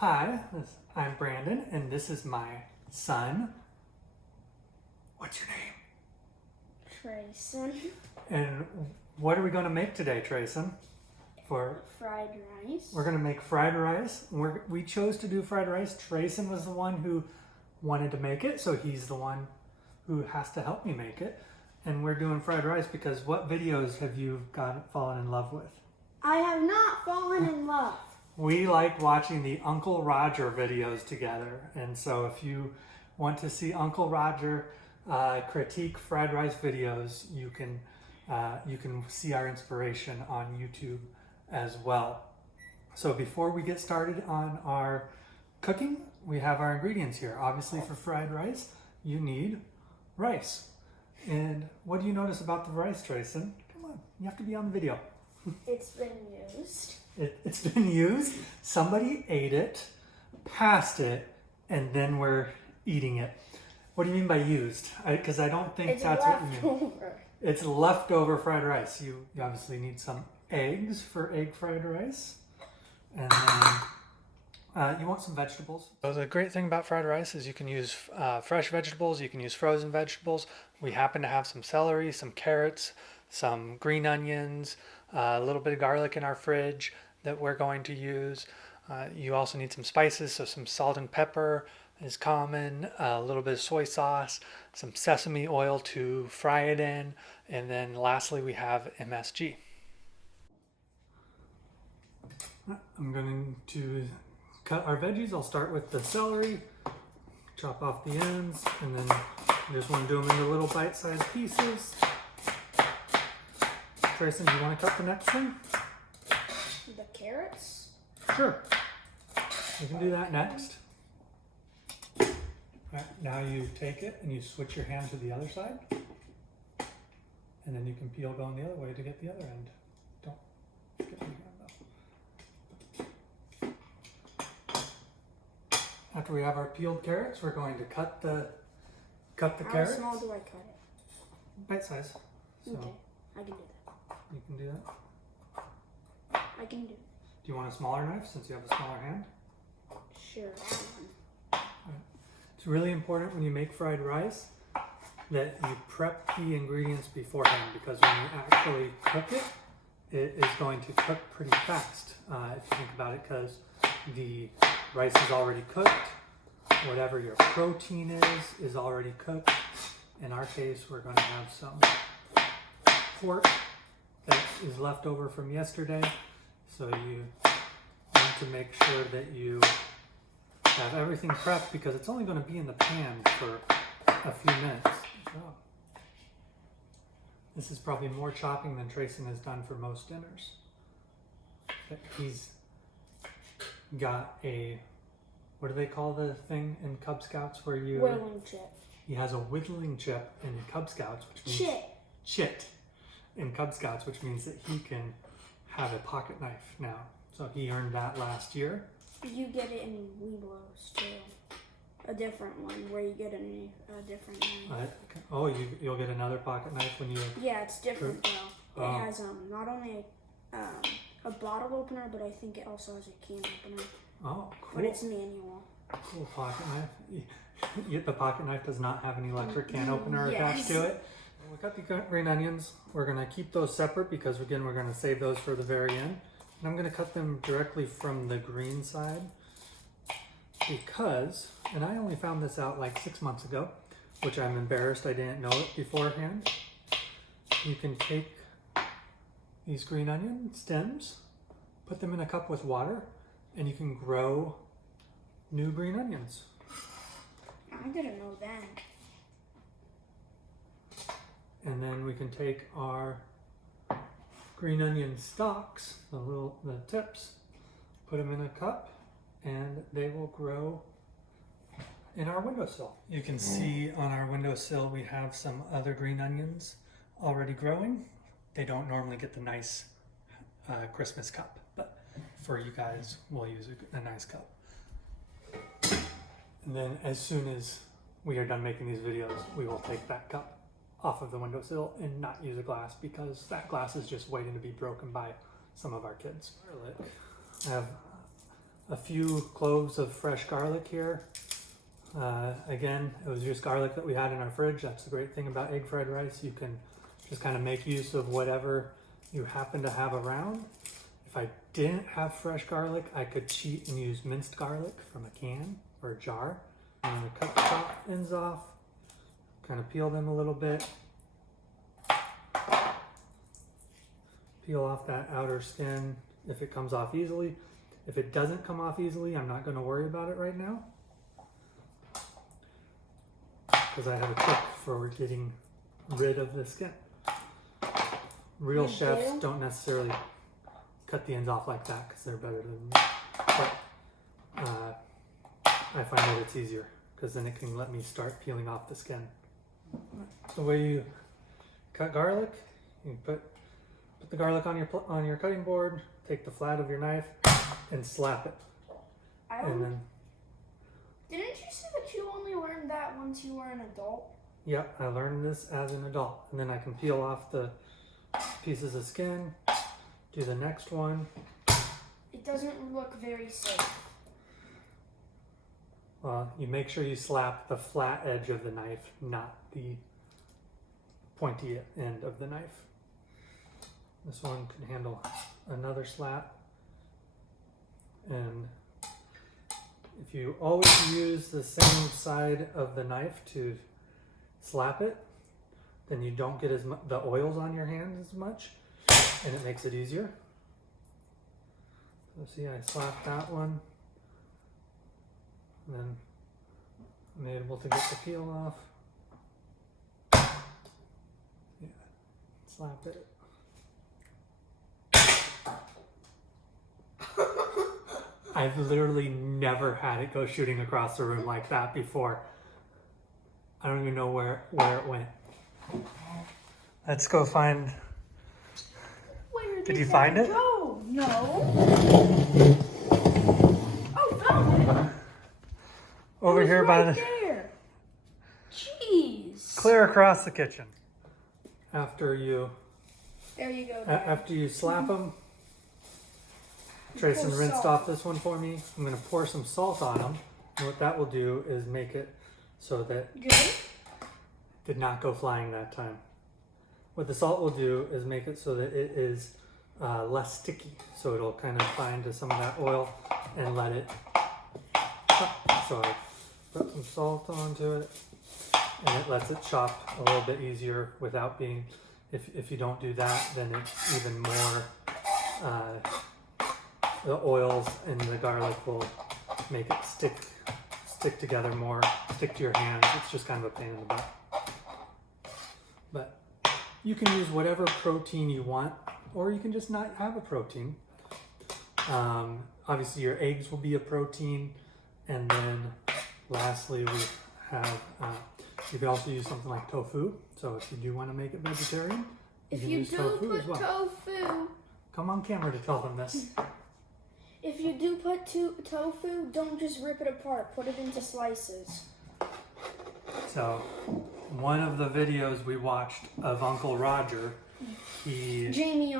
Hi, I'm Brandon, and this is my son. What's your name? Trayson. And what are we going to make today, Trayson? For fried rice. We're going to make fried rice. We chose to do fried rice. Trayson was the one who wanted to make it, so he's the one who has to help me make it. And we're doing fried rice because what videos have you fallen in love with? I have not fallen in love. We like watching the Uncle Roger videos together, and so if you want to see Uncle Roger critique fried rice videos, you can see our inspiration on YouTube as well. So before we get started on our cooking, we have our ingredients here. Obviously, for fried rice, you need rice. And what do you notice about the rice, Trayson? Come on, you have to be on the video. It's been used. It's been used. Somebody ate it, passed it, and then we're eating it. What do you mean by used? Because I don't think It's that's what you mean. leftover. It's leftover fried rice. You obviously need some eggs for egg fried rice. And then you want some vegetables. So the great thing about fried rice is you can use fresh vegetables. You can use frozen vegetables. We happen to have some celery, some carrots, some green onions, a little bit of garlic in our fridge that we're going to use. You also need some spices, so some salt and pepper is common, a little bit of soy sauce, some sesame oil to fry it in, and then lastly we have MSG. I'm going to cut our veggies. I'll start with the celery, chop off the ends, and then I just want to do them into little bite-sized pieces. Trayson, do you want to cut the next one? The carrots? Sure. You can do that next. Alright, now you take it and you switch your hand to the other side. And then you can peel going the other way to get the other end. Don't get your hand though. After we have our peeled carrots, we're going to cut the carrots. How small do I cut it? Bite size. So Okay, I can do that. you can do that. I can do it. Do you want a smaller knife since you have a smaller hand? Sure, that one. It's really important when you make fried rice that you prep the ingredients beforehand, because when you actually cook it, it is going to cook pretty fast. If you think about it, because the rice is already cooked. Whatever your protein is already cooked. In our case, we're going to have some pork that is left over from yesterday. So you want to make sure that you have everything prepped, because it's only going to be in the pan for a few minutes. Oh. This is probably more chopping than Trayson has done for most dinners. He's got a, what do they call the thing in Cub Scouts where you... Whittling chip. He has a whittling chip in Cub Scouts, which means... Chit in Cub Scouts, which means that he can have a pocket knife now. So he earned that last year. You get it in Weeblos too. A different one where you get a different knife. Oh, you'll get another pocket knife when you... Yeah, it's different though. Oh. It has not only a bottle opener, but I think it also has a can opener. Oh, cool. But it's manual. Cool pocket knife. Yet the pocket knife does not have an electric can opener attached to it. We cut the green onions. We're going to keep those separate because, again, we're going to save those for the very end. And I'm going to cut them directly from the green side because, and I only found this out like 6 months ago, which I'm embarrassed I didn't know it beforehand. You can take these green onion stems, put them in a cup with water, and you can grow new green onions. I didn't know that. And then we can take our green onion stalks, the tips, put them in a cup, and they will grow in our windowsill. You can see on our windowsill we have some other green onions already growing. They don't normally get the nice Christmas cup, but for you guys, we'll use a nice cup. And then as soon as we are done making these videos, we will take that cup off of the windowsill and not use a glass, because that glass is just waiting to be broken by some of our kids. Garlic. I have a few cloves of fresh garlic here. Again, it was just garlic that we had in our fridge. That's the great thing about egg fried rice. You can just kind of make use of whatever you happen to have around. If I didn't have fresh garlic, I could cheat and use minced garlic from a can or a jar. I'm going to cut the top ends off, kind of peel them a little bit. Peel off that outer skin if it comes off easily. If it doesn't come off easily, I'm not going to worry about it right now, because I have a trick for getting rid of the skin. Real chefs don't necessarily cut the ends off like that because they're better than me. But I find that it's easier because then it can let me start peeling off the skin. The way you cut garlic, you put the garlic on your cutting board, take the flat of your knife and slap it. And then, didn't you say that you only learned that once you were an adult? Yep, I learned this as an adult. And then I can peel off the pieces of skin, do the next one. It doesn't look very safe. Well, you make sure you slap the flat edge of the knife, not the pointy end of the knife. This one can handle another slap. And if you always use the same side of the knife to slap it, then you don't get the oils on your hands as much, and it makes it easier. So see, I slapped that one, and then I'm able to get the peel off. Yeah, slap it. I've literally never had it go shooting across the room like that before. I don't even know where it went. Let's go find. Where did you find it? Go? No. Oh, found it. Over here by the. There. Jeez. Clear across the kitchen. After you. There you go. After you slap them. Trayson rinsed off this one for me. I'm going to pour some salt on them. And what that will do is make it so that Good. did not go flying that time. What the salt will do is make it so that it is less sticky. So it'll kind of bind to some of that oil and let it. So I put some salt onto it, and it lets it chop a little bit easier without being. If you don't do that, then it's even more. The oils and the garlic will make it stick together more, stick to your hands. It's just kind of a pain in the butt. But you can use whatever protein you want, or you can just not have a protein. Obviously your eggs will be a protein, and then lastly we have, you could also use something like tofu. So if you do want to make it vegetarian, you can use tofu as well. Tofu. Come on camera to tell them this. If you do put tofu, don't just rip it apart. Put it into slices. So, one of the videos we watched of Uncle Roger, reviewing a Jamie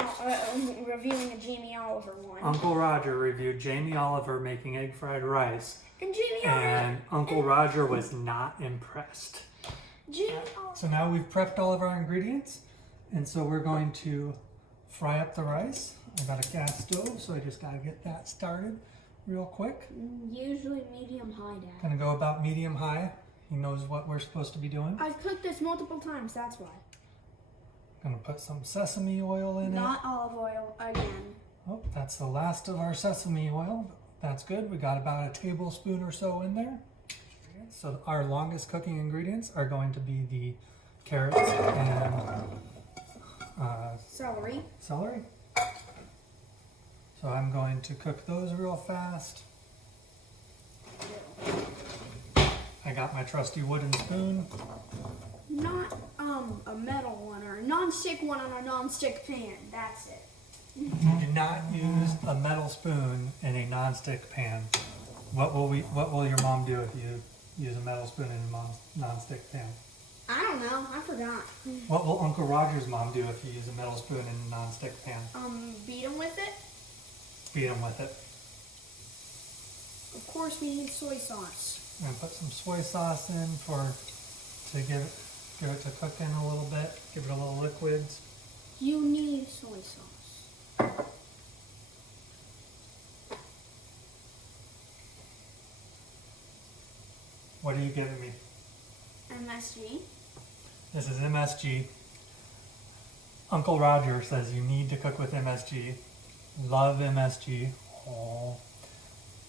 Oliver one. Uncle Roger reviewed Jamie Oliver making egg fried rice, And Uncle Roger was not impressed. So now we've prepped all of our ingredients, and so we're going to fry up the rice. I got a gas stove, so I just got to get that started real quick. Usually medium-high, Dad. Gonna go about medium-high. He knows what we're supposed to be doing. I've cooked this multiple times, that's why. Gonna put some sesame oil in Not olive oil again. Oh, that's the last of our sesame oil. That's good. We got about a tablespoon or so in there. So our longest cooking ingredients are going to be the carrots and celery. So I'm going to cook those real fast. I got my trusty wooden spoon. Not a metal one or a non-stick one on a non-stick pan. That's it. Do not use a metal spoon in a non-stick pan. What will your mom do if you use a metal spoon in a non-stick pan? I don't know. I forgot. What will Uncle Roger's mom do if you use a metal spoon in a non-stick pan? Beat him with it. Beat him with it. Of course, we need soy sauce. I'm gonna put some soy sauce in to give it to cook in a little bit, give it a little liquids. You need soy sauce. What are you giving me? MSG. This is MSG. Uncle Roger says you need to cook with MSG. Love MSG. Oh,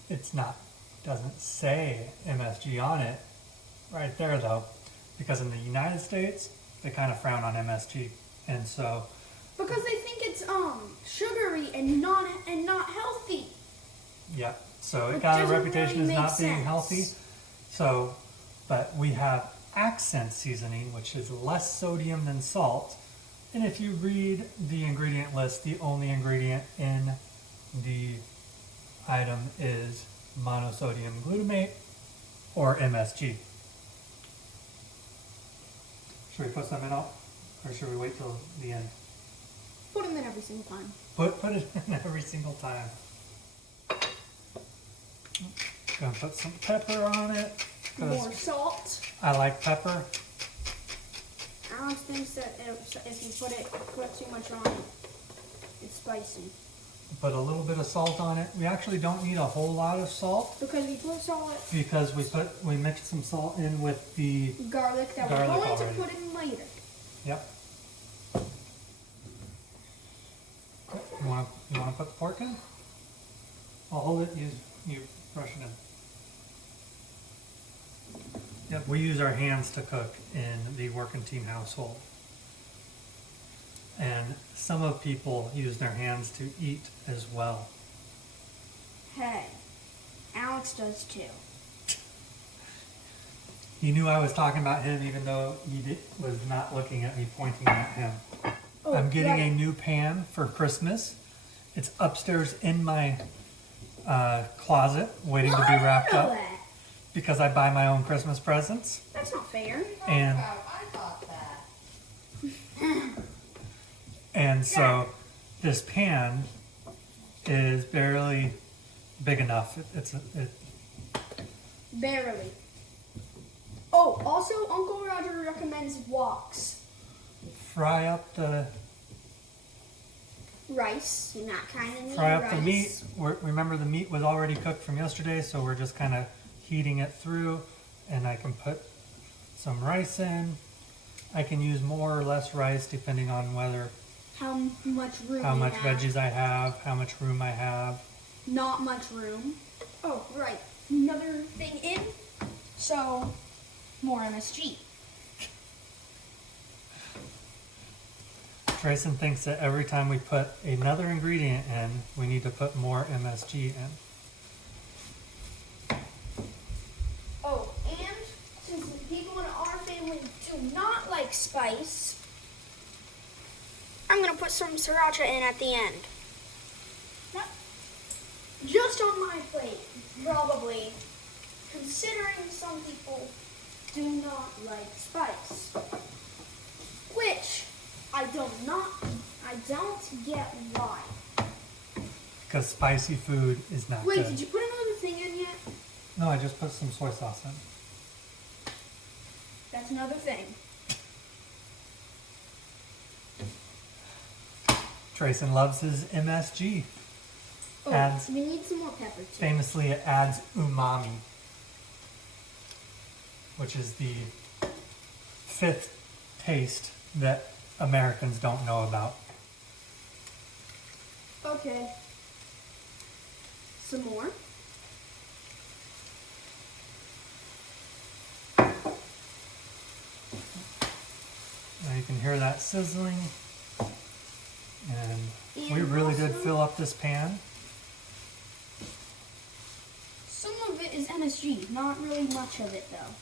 it's not, doesn't say MSG on it right there though, because in the United States, they kind of frown on MSG. And so, Because they think it's sugary and not healthy. yep. So it Which got a doesn't reputation really as make not being sense. healthy. So, but we have accent seasoning, which is less sodium than salt. And if you read the ingredient list, the only ingredient in the item is monosodium glutamate or MSG. Should we put some in all, or should we wait till the end? Put them in every single time. Put it in every single time. Gonna put some pepper on it. 'Cause More salt. I like pepper. Alex thinks that if you put too much on it, it's spicy. Put a little bit of salt on it. We actually don't need a whole lot of salt Because we put salt, because we mixed some salt in with the, garlic that Garlic we're going already. to put in later. yep. You wanna put the pork in? I'll hold it, you brush it in. Yep, we use our hands to cook in the working team household. And some of people use their hands to eat as well. Hey, Alex does too. He knew I was talking about him even though was not looking at me, pointing at him. Oh, I'm getting a right. new pan for Christmas. It's upstairs in my closet waiting to be wrapped up because I buy my own Christmas presents. That's not fair. And I thought that. and so this pan is barely big enough. It Barely. Oh, also, Uncle Roger recommends woks. fry up the Rice. You not kind of need fry up rice. the meat. Remember the meat was already cooked from yesterday, so we're just kind of heating it through, and I can put some rice in. I can use more or less rice depending on whether How much room how you much have. veggies I have, how much room I have. Not much room. Oh, right. Another thing in. So, more MSG. Trayson thinks that every time we put another ingredient in, we need to put more MSG in. Oh, and since the people in our family do not like spice, I'm gonna put some sriracha in at the end. Not just on my plate, probably, considering some people do not like spice. Which I don't get why. Because spicy food is not Wait, good. did you put another thing in yet? No, I just put some soy sauce in. That's another thing. Trayson loves his MSG. Oh, Adds- we need some more pepper too. Famously, it adds umami, which is the fifth taste that Americans don't know about. Okay. Some more. Now you can hear that sizzling. And we And really did also- fill up this pan. Some of it is MSG, not really much of it though.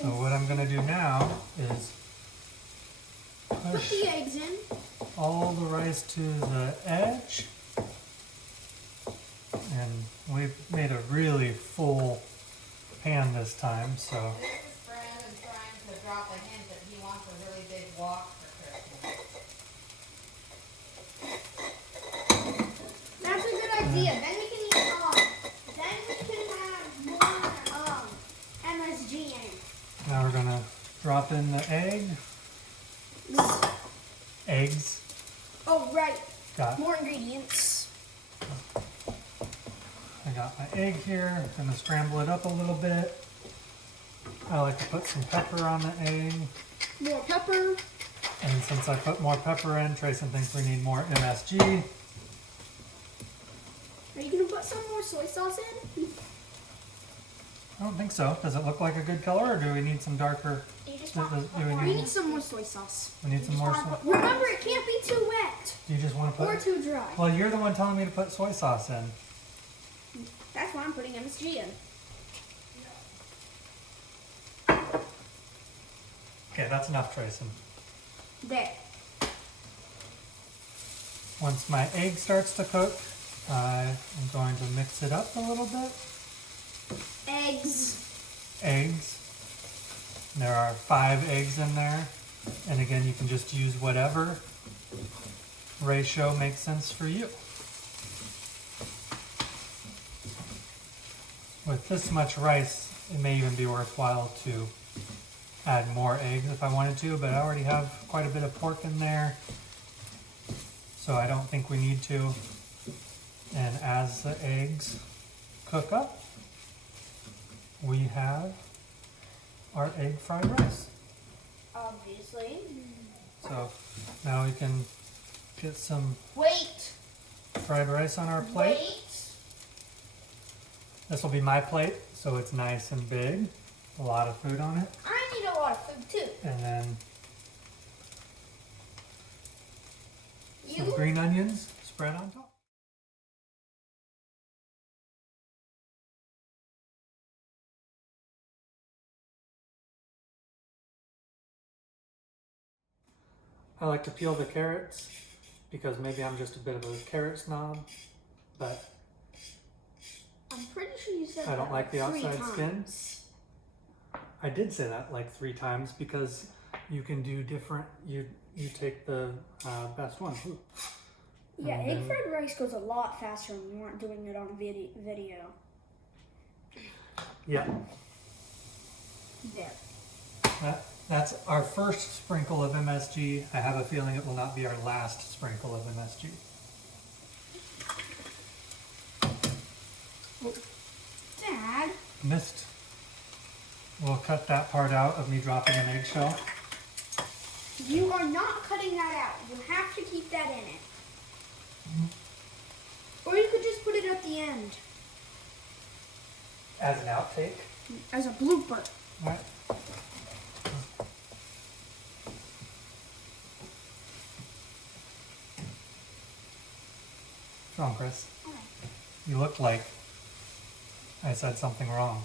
So what I'm going to do now is Put push the eggs in. all the rice to the edge. And we've made a really full pan this time, so This is Brandon trying to drop a hint that he wants a really big wok for Christmas. That's a good and idea. Then we can have more MSG in it. Now we're gonna drop in the eggs. Oh right, Got more ingredients. I got my egg here. Gonna scramble it up a little bit. I like to put some pepper on the egg. More pepper. And since I put more pepper in, Trayson thinks we need more MSG. Are you gonna put some more soy sauce in? I don't think so. Does it look like a good color, or do we need some darker? You just Do we we need, need some more soy sauce. we need some more? Remember, it can't be too wet Do you just want to or put? too dry. Well, you're the one telling me to put soy sauce in. That's why I'm putting MSG in. Okay, that's enough, Trayson. There. Once my egg starts to cook, I'm going to mix it up a little bit. Eggs. Eggs. There are 5 eggs in there. And again, you can just use whatever ratio makes sense for you. With this much rice, it may even be worthwhile to add more eggs if I wanted to, but I already have quite a bit of pork in there, so I don't think we need to. And as the eggs cook up, we have our egg fried rice. Obviously. So now we can get some Wait. fried rice on our plate. Wait. This will be my plate, so it's nice and big. A lot of food on it. I need a lot of food too. And then some You? green onions spread on top. I like to peel the carrots because maybe I'm just a bit of a carrot snob, but I'm pretty sure you said I don't that like the 3 outside skin. times. I did say that like 3 times because you can do different, you take the best one. Ooh. Yeah, And egg then- fried rice goes a lot faster when you aren't doing it on video. Yeah, There. that's our first sprinkle of MSG. I have a feeling it will not be our last sprinkle of MSG. Dad, Missed. We'll cut that part out of me dropping an eggshell. you are not cutting that out. You have to keep that in it. Or you could just put it at the end As an outtake. as a blooper. Right. What's wrong, Chris? You look like I said something wrong.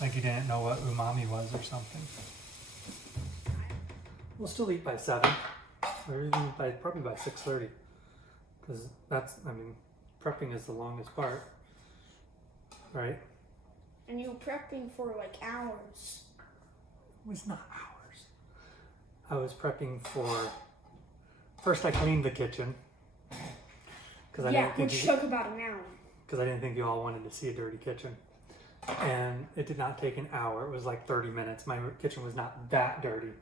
Like you didn't know what umami was or something. We'll still eat by 7, or even probably by 6:30, because that's, I mean, prepping is the longest part, right? And you're prepping for like hours. It was not hours. I was prepping for. First, I cleaned the kitchen because I didn't think which you, took about an hour. because I didn't think you all wanted to see a dirty kitchen. And it did not take an hour. It was like 30 minutes. My kitchen was not that dirty.